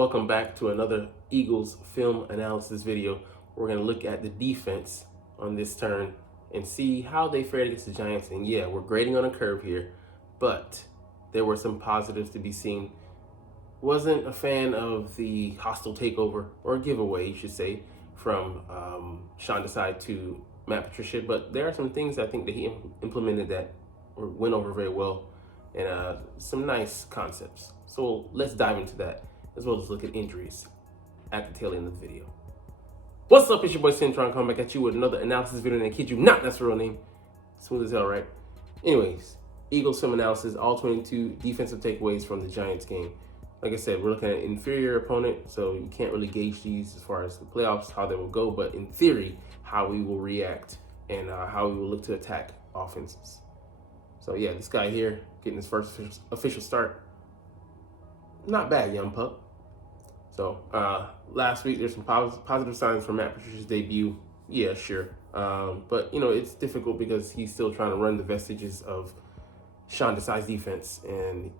Welcome back to another Eagles film analysis video. We're going to look at the defense on this turn and see how they fared against the Giants. And yeah, we're grading on a curve here, but there were some positives to be seen. Wasn't a fan of the hostile takeover, or giveaway, you should say, from Sean Desai to Matt Patricia, but there are some things I think that he implemented that went over very well, and some nice concepts. So let's dive into that, as well as look at injuries at the tail end of the video. What's up, it's your boy Centron coming back at you with another analysis video, and I kid you not, that's the real name. Smooth as hell, right? Anyways, Eagles film analysis, all 22 defensive takeaways from the Giants game. Like I said, we're looking at an inferior opponent, so you can't really gauge these as far as the playoffs, how they will go, but in theory, how we will react and how we will look to attack offenses. So yeah, this guy here, getting his first official start. Not bad, young pup. So last week, there's some positive signs from Matt Patricia's debut. Yeah, sure. But, you know, it's difficult because he's still trying to run the vestiges of Sean Desai's defense, and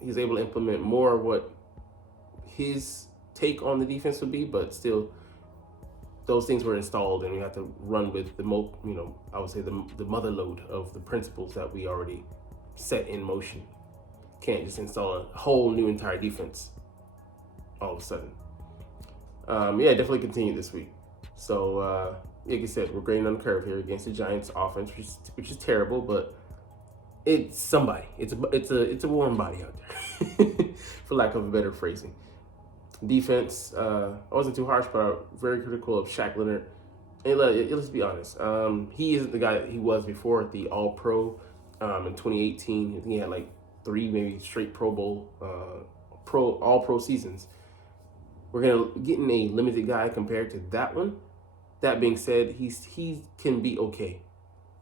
he's able to implement more of what his take on the defense would be, but still, those things were installed, and we have to run with I would say the mother load of the principles that we already set in motion. Can't just install a whole new entire defense all of a sudden. Yeah, definitely continue this week. So, like I said, we're grading on the curve here against the Giants offense, which is terrible, but it's somebody. It's a warm body out there, for lack of a better phrasing. Defense, I wasn't too harsh, but I'm very critical of Shaq Leonard. And let's be honest, he isn't the guy that he was before the All-Pro in 2018. I think he had like 3 maybe straight Pro Bowl, All-Pro seasons. We're gonna get in a limited guy compared to that one. That being said, he can be okay,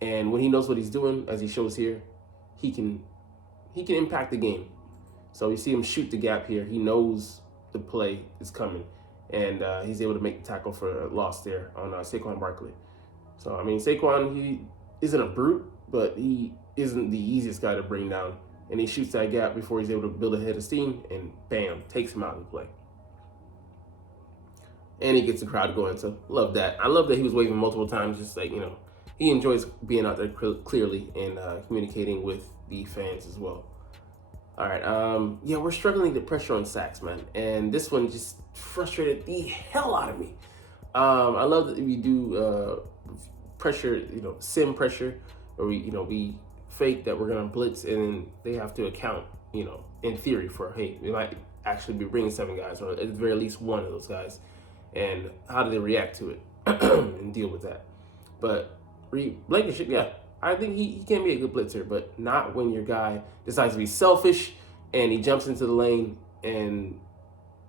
and when he knows what he's doing, as he shows here, he can impact the game. So you see him shoot the gap here. He knows the play is coming, and he's able to make the tackle for a loss there on Saquon Barkley. So I mean, Saquon, he isn't a brute, but he isn't the easiest guy to bring down. And he shoots that gap before he's able to build a head of steam, and bam, takes him out of the play. And he gets the crowd going, so love that. I love that he was waving multiple times, just like, he enjoys being out there clearly and communicating with the fans as well. All right, yeah, we're struggling to pressure on sacks, man. And this one just frustrated the hell out of me. I love that we do pressure, sim pressure, or we fake that we're gonna blitz, and they have to account, in theory for, hey, we might actually be bringing 7 guys, or at the very least one of those guys, and how do they react to it and deal with that. But Blankenship, yeah, I think he can be a good blitzer, but not when your guy decides to be selfish and he jumps into the lane and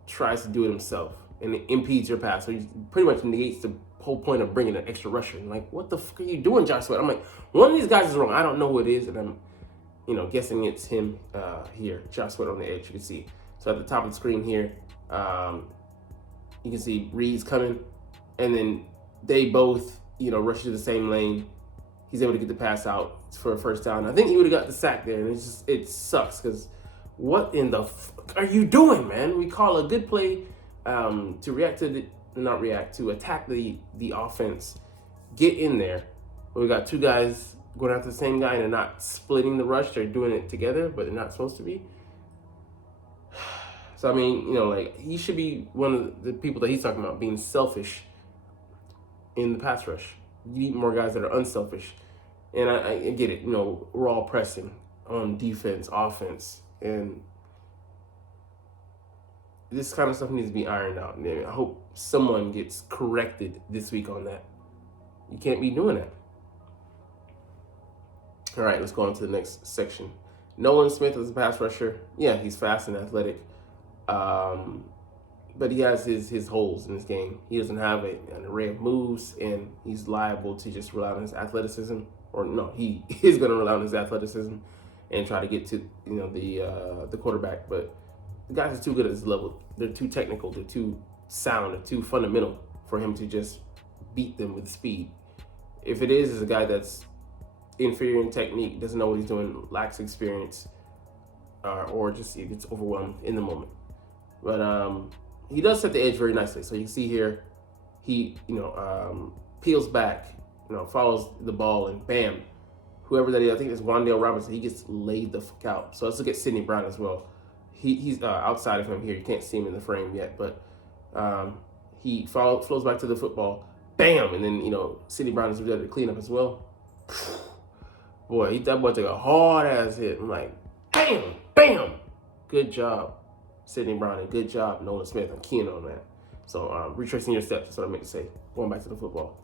tries to do it himself and it impedes your pass. So he pretty much negates the whole point of bringing an extra rusher. And like, what the fuck are you doing, Josh Sweat? I'm like, one of these guys is wrong. I don't know who it is, and I'm, guessing it's him here, Josh Sweat on the edge. You can see. So at the top of the screen here, you can see Reed's coming, and then they both, rush to the same lane. He's able to get the pass out for a first down. I think he would have got the sack there, and it sucks because what in the fuck are you doing, man? We call a good play to attack the offense, get in there. We got 2 guys going after the same guy, and they're not splitting the rush. They're doing it together, but they're not supposed to be. So, I mean, he should be one of the people that he's talking about being selfish in the pass rush. You need more guys that are unselfish. And I get it, we're all pressing on defense, offense, and this kind of stuff needs to be ironed out. And I hope someone gets corrected this week on that. You can't be doing that. All right, let's go on to the next section. Nolan Smith is a pass rusher. Yeah, he's fast and athletic. But he has his holes in his game. He doesn't have an array of moves, and he's liable to just rely on his athleticism. Or no, he is going to rely on his athleticism and try to get to the quarterback. But the guys are too good at this level. They're too technical. They're too sound. They're too fundamental for him to just beat them with speed. If it is a guy that's inferior in technique, doesn't know what he's doing, lacks experience, or just he gets overwhelmed in the moment. But he does set the edge very nicely. So you can see here, he, peels back, follows the ball, and bam, whoever that is, I think it's Wandale Robinson, he gets laid the fuck out. So let's look at Sidney Brown as well. He's outside of him here. You can't see him in the frame yet, but he flows back to the football, bam, and then, Sidney Brown is ready to clean up as well. Boy, that boy took a hard-ass hit. I'm like, bam, bam. Good job, Sidney Brown, and good job, Nolan Smith. I'm keying on that. So retracing your steps, that's what I meant to say. Going back to the football.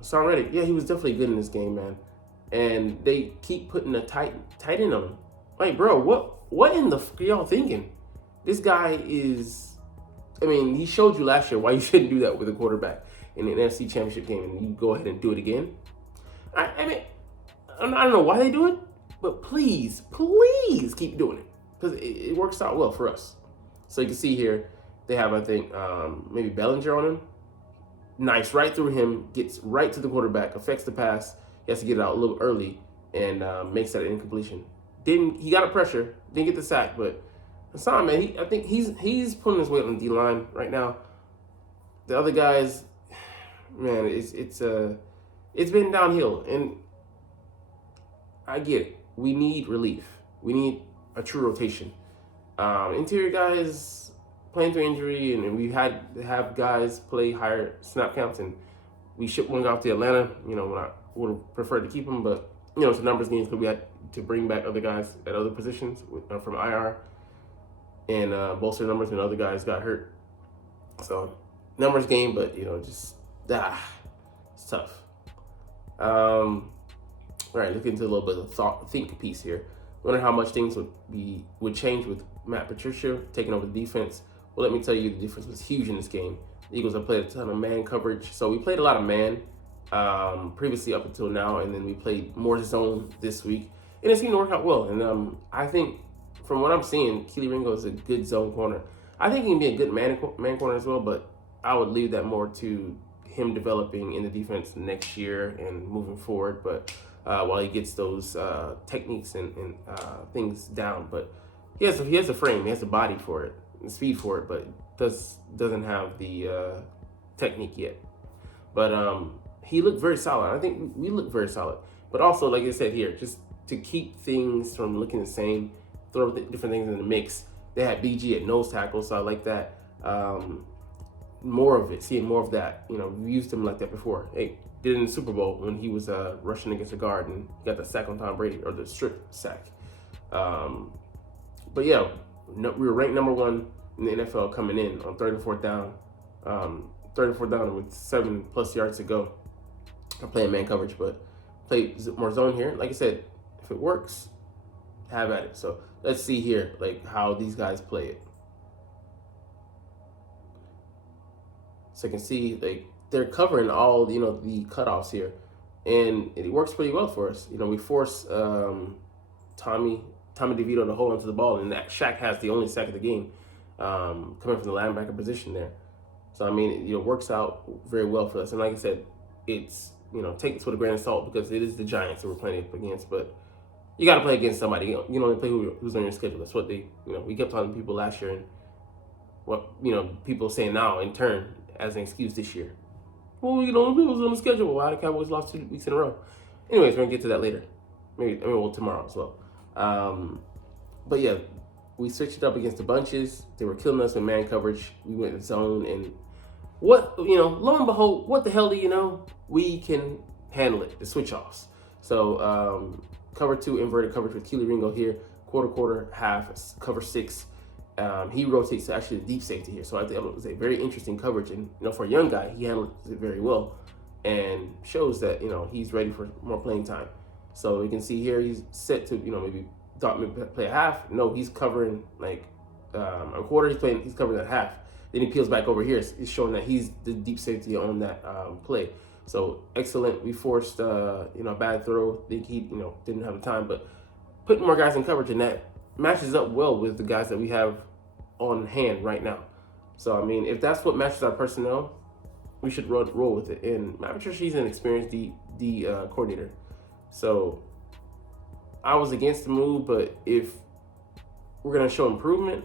Son Reddick, yeah, he was definitely good in this game, man. And they keep putting a tight end on him. Like, bro, what in the fuck are y'all thinking? This guy is, he showed you last year why you shouldn't do that with a quarterback in an NFC Championship game, and you go ahead and do it again. I don't know why they do it, but please keep doing it, because it works out well for us. So you can see here, they have, I think, maybe Bellinger on him. Nice, right through him, gets right to the quarterback, affects the pass. He has to get it out a little early and makes that an incompletion. He got a pressure, didn't get the sack, but Hassan, man, I think he's putting his weight on the D-line right now. The other guys, man, it's been downhill, and I get it. We need relief. We need a true rotation. Interior guys playing through injury, and we had to have guys play higher snap counts, and we shipped one off to Atlanta. When I would have preferred to keep him, but it's a numbers games because we had to bring back other guys at other positions from IR and bolster numbers when other guys got hurt. So numbers game, but it's tough. All right, look into a little bit of think piece here. Wonder how much things would change with Matt Patricia taking over the defense. Well, let me tell you, the difference was huge in this game. The Eagles have played a ton of man coverage, so we played a lot of man previously up until now, and then we played more zone this week, and it seemed to work out well. And I think from what I'm seeing, Ringo is a good zone corner. I think he can be a good man corner as well, but I would leave that more to him developing in the defense next year and moving forward. But while he gets those techniques and things down, but he has a frame, he has the body for it, the speed for it, but doesn't have the technique yet. But he looked very solid. I think we looked very solid. But also, like I said here, just to keep things from looking the same, throw different things in the mix. They had BG at nose tackle, so I like that. More of it, seeing more of that. We used him like that before. Hey, did it in the Super Bowl when he was rushing against a guard and got the sack on Tom Brady, or the strip sack. But yeah, we were ranked number 1 in the NFL coming in on 3rd and 4th down. 3rd and 4th down with 7+ yards to go. I'm playing man coverage, but play more zone here. Like I said, if it works, have at it. So let's see here, like how these guys play it. So you can see like they're covering all the cutoffs here, and it works pretty well for us. We force Tommy DeVito to hold onto the ball, and that Shaq has the only sack of the game, coming from the linebacker position there. So it works out very well for us. And like I said, it's take this with a grain of salt because it is the Giants that we're playing up against, but you got to play against somebody. You don't only play who's on your schedule. That's what we kept telling people last year, and what people saying now in turn as an excuse this year. Well, who's on the schedule? Why the Cowboys lost 2 weeks in a row? Anyways, we're gonna get to that later. Maybe tomorrow as well. But yeah, we switched it up against the bunches. They were killing us with man coverage. We went in zone, and lo and behold, what the hell do you know? We can handle it, the switch offs. So cover 2 inverted coverage with Ringo here, quarter, half, cover 6. He rotates to actually the deep safety here. So I think it was a very interesting coverage, and for a young guy, he handled it very well, and shows that he's ready for more playing time. So you can see here he's set to maybe play a half. No, he's covering like a quarter. He's covering that half. Then he peels back over here. It's showing that he's the deep safety on that play. So excellent. We forced a bad throw. Think he didn't have the time, but putting more guys in coverage, and that matches up well with the guys that we have on hand right now. So if that's what matches our personnel, we should roll with it. And Matt Patricia, she's an experienced D coordinator. So I was against the move, but if we're gonna show improvement,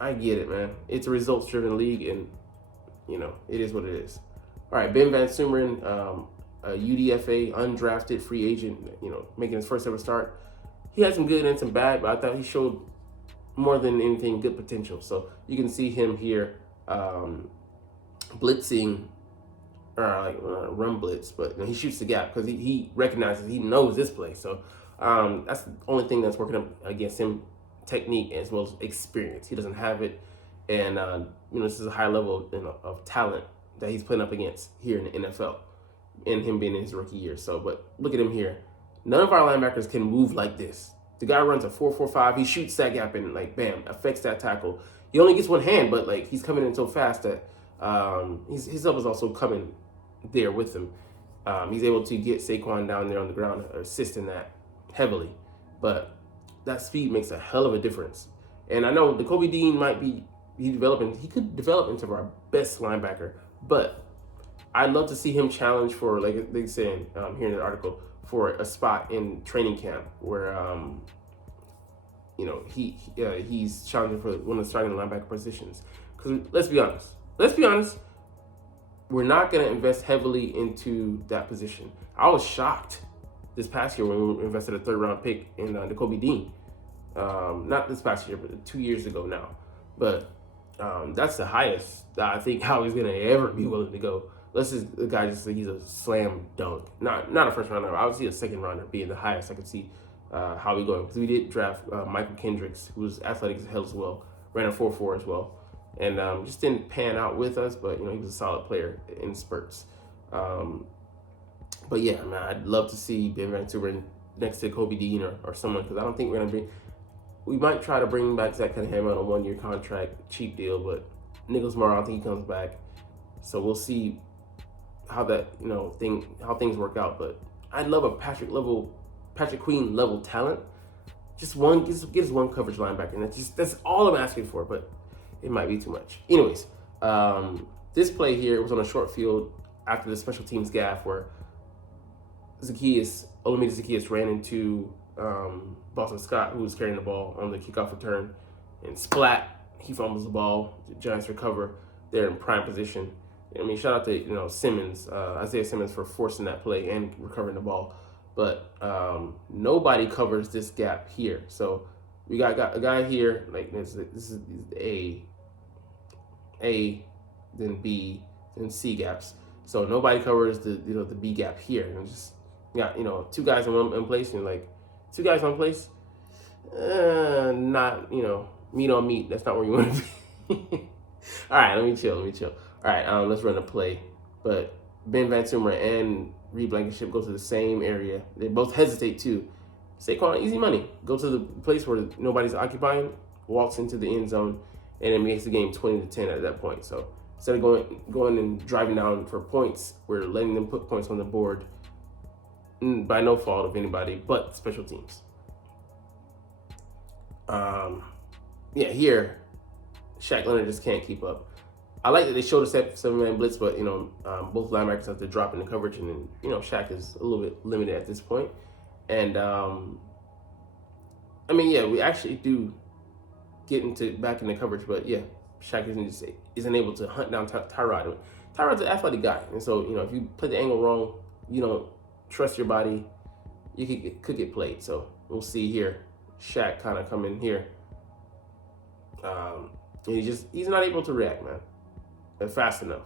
I get it, man. It's a results-driven league, and it is what it is. All right, Ben Van Sumeren, a UDFA undrafted free agent, making his first ever start. He had some good and some bad, but I thought he showed more than anything good potential. So you can see him here blitzing, or run blitz, but he shoots the gap because he recognizes, he knows this play. So that's the only thing that's working up against him, technique as well as experience. He doesn't have it, and this is a high level of talent that he's putting up against here in the NFL, and him being in his rookie year. So, but look at him here. None of our linebackers can move like this. The guy runs a 4.45. He shoots that gap and bam, affects that tackle. He only gets one hand, but he's coming in so fast that his help is also coming there with him. He's able to get Saquon down there on the ground, assisting that heavily. But that speed makes a hell of a difference. And I know Kobe Dean he could develop into our best linebacker, but I'd love to see him challenge for, like they're saying here in the article, for a spot in training camp where he's challenging for one of the starting linebacker positions. Because let's be honest, we're not going to invest heavily into that position. I was shocked this past year when we invested a 3rd round pick in Kobe Dean. Not this past year, but 2 years ago now. But that's the highest that I think how he's going to ever be willing to go. Let's just, the guy just, he's a slam dunk. Not a first rounder. I would see a second rounder being the highest I could see how we going. Because we did draft Michael Kendricks, who was athletic as hell as well. Ran a 4.4 as well. And just didn't pan out with us, but he was a solid player in spurts. But yeah, man, I'd love to see Ben Van Sumeren next to Kobe Dean or someone, because I don't think we're gonna we might try to bring back Zach Cunningham on a 1-year contract, cheap deal, but Nicholas Morrow, I don't think he comes back. So we'll see how that how things work out. But I'd love a Patrick Queen level talent. Just get us one coverage linebacker, and that's all I'm asking for. But it might be too much. Anyways, this play here was on a short field after the special teams gaff where Olamide Zaccheaus ran into Boston Scott, who was carrying the ball on the kickoff return, and splat, he fumbles the ball. The Giants recover. They're in prime position. Shout out to Simmons, Isaiah Simmons, for forcing that play and recovering the ball. But nobody covers this gap here. So we got a guy here, this is A, then B, then C gaps. So nobody covers the B gap here. And just got 2 guys in place, and two guys on place, not meat on meat. That's not where you want to be. All right, let me chill. All right, let's run a play. But Ben Van Sumeren and Reed Blankenship go to the same area. They both hesitate too. Saquon, easy money. Go to the place where nobody's occupying, walks into the end zone, and it makes the game 20-10 at that point. So instead of going and driving down for points, we're letting them put points on the board by no fault of anybody but special teams. Here, Shaq Leonard just can't keep up. I like that they showed a 7-man blitz, but both linebackers have to drop in the coverage, and then Shaq is a little bit limited at this point. And we actually do get back in the coverage, but Shaq isn't able to hunt down Tyrod. Tyrod's an athletic guy, and so if you play the angle wrong, you don't trust your body, you could get played. So we'll see here. Shaq kind of come in here. He's not able to react, man, fast enough.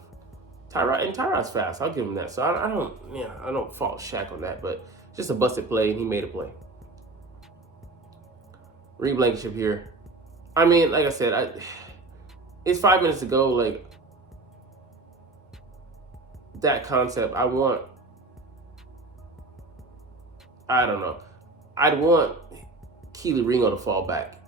Tyrod's fast. I'll give him that. So I don't fault Shaq on that, but just a busted play, and he made a play. Reed Blankenship here. Like I said, it's 5 minutes to go. That concept, I'd want Keely Ringo to fall back,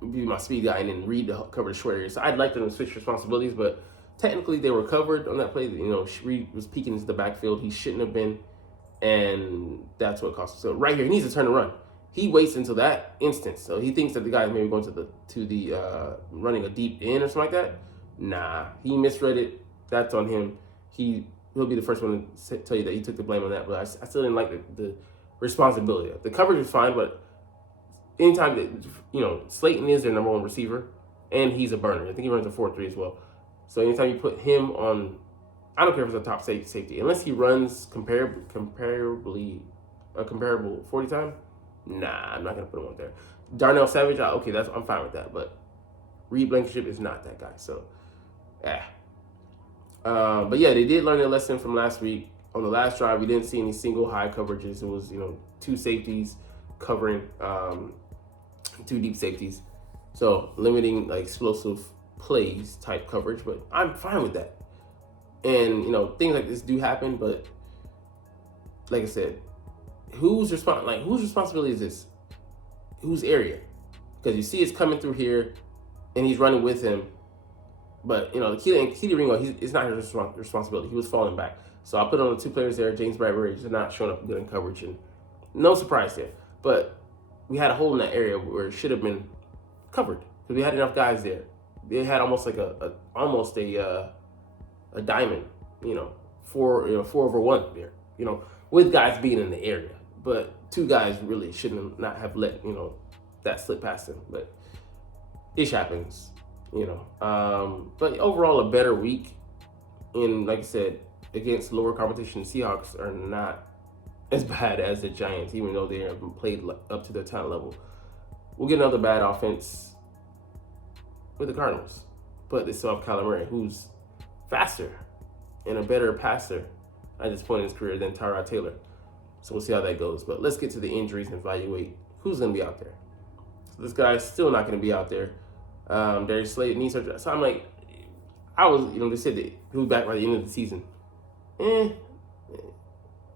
be my speed guy, and then Reed to cover the short area. So I'd like them to switch responsibilities, but technically they were covered on that play. Reed was peeking into the backfield. He shouldn't have been, and that's what cost him. So right here, he needs to turn and run. He waits until that instance. So he thinks that the guy is maybe going to the running a deep in or something like that. Nah, he misread it. That's on him. He'll be the first one to tell you that he took the blame on that. But I still didn't like the responsibility. The coverage was fine, but anytime that Slayton is their number 1 receiver, and he's a burner. I think he runs a 4.3 as well. So anytime you put him on, I don't care if it's a top safety, unless he runs comparable 40 time. Nah, I'm not gonna put him on there. Darnell Savage, okay, I'm fine with that. But Reed Blankenship is not that guy. So, but yeah, they did learn their lesson from last week. On the last drive, we didn't see any single high coverages. It was, two safeties covering, two deep safeties. So limiting like explosive plays type coverage, but I'm fine with that. And things like this do happen, but like I said, whose responsibility is this? Whose area? Because you see it's coming through here, and he's running with him. But Keely Ringo, it's not his responsibility. He was falling back. So I put on the two players there. James Bradbury just not showing up good in coverage, and no surprise there. But we had a hole in that area where it should have been covered because we had enough guys there. They had almost like a diamond, 4/1 there, with guys being in the area. But two guys really shouldn't not have let that slip past them. But ish happens, But overall, a better week. And like I said, against lower competition, the Seahawks are not as bad as the Giants, even though they haven't played up to their talent level. We'll get another bad offense with the Cardinals, but they still have Kyler Murray, who's faster and a better passer at this point in his career than Tyrod Taylor. So we'll see how that goes. But let's get to the injuries and evaluate who's going to be out there. So this guy's still not going to be out there. Darius Slade knee surgery. So I'm like, they said that he'll be back by the end of the season.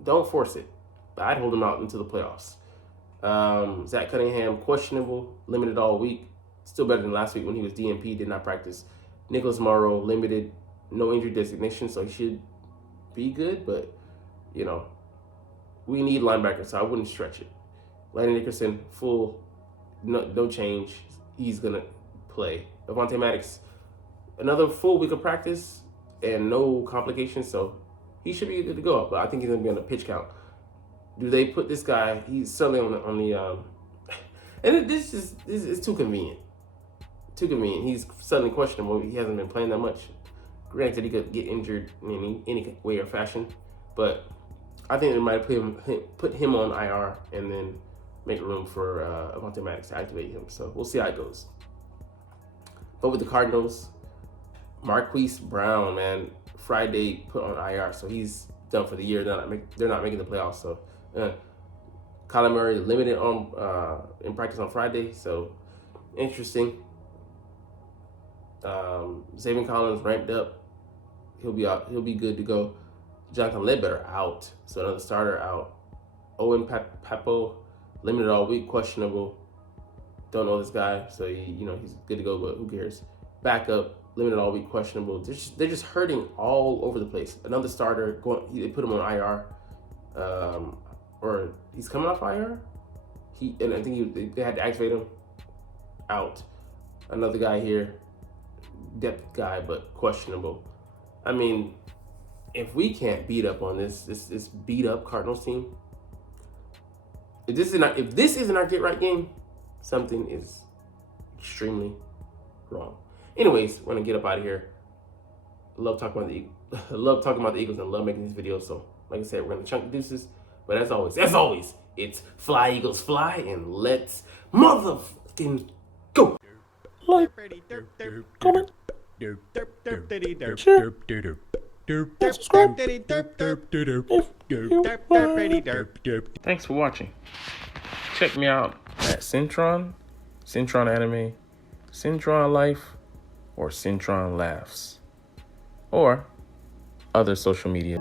Don't force it. But I'd hold him out into the playoffs. Zach Cunningham, questionable, limited all week. Still better than last week when he was DNP, did not practice. Nicholas Morrow, limited, no injury designation, so he should be good. But, we need linebackers, so I wouldn't stretch it. Landon Dickerson, full, no change. He's going to play. Avonte Maddox, another full week of practice and no complications, so he should be good to go. But I think he's going to be on the pitch count. Do they put this guy? He's suddenly on the and this is too convenient. Too convenient. He's suddenly questionable. He hasn't been playing that much. Granted, he could get injured in any way or fashion, but I think they might put him on IR and then make room for Avonte Maddox to activate him. So we'll see how it goes. But with the Cardinals, Marquise Brown, man, Friday put on IR, so he's done for the year. They're not making the playoffs. So Kyler Murray limited on in practice on Friday, so interesting. Zaven Collins ramped up. He'll be out. He'll be good to go. Jonathan Ledbetter out, so another starter out. Owen Papo limited all week, questionable. Don't know this guy, so he's good to go, but who cares? Backup, limited all week, questionable. They're just hurting all over the place. Another starter they put him on IR, or he's coming off IR. And I think they had to activate him. Out. Another guy here, depth guy, but questionable. I mean, if we can't beat up on this beat up Cardinals team, if this isn't our get right game, something is extremely wrong. Anyways, we're gonna get up out of here. Love talking about the Eagles and love making these videos. So, like I said, we're gonna chunk the deuces. But as always, it's fly Eagles fly, and let's motherfucking go. Like, comment, share, subscribe if you Thanks for watching. Check me out at Centron Anime, Centron Life, or Centron Laughs, or other social media.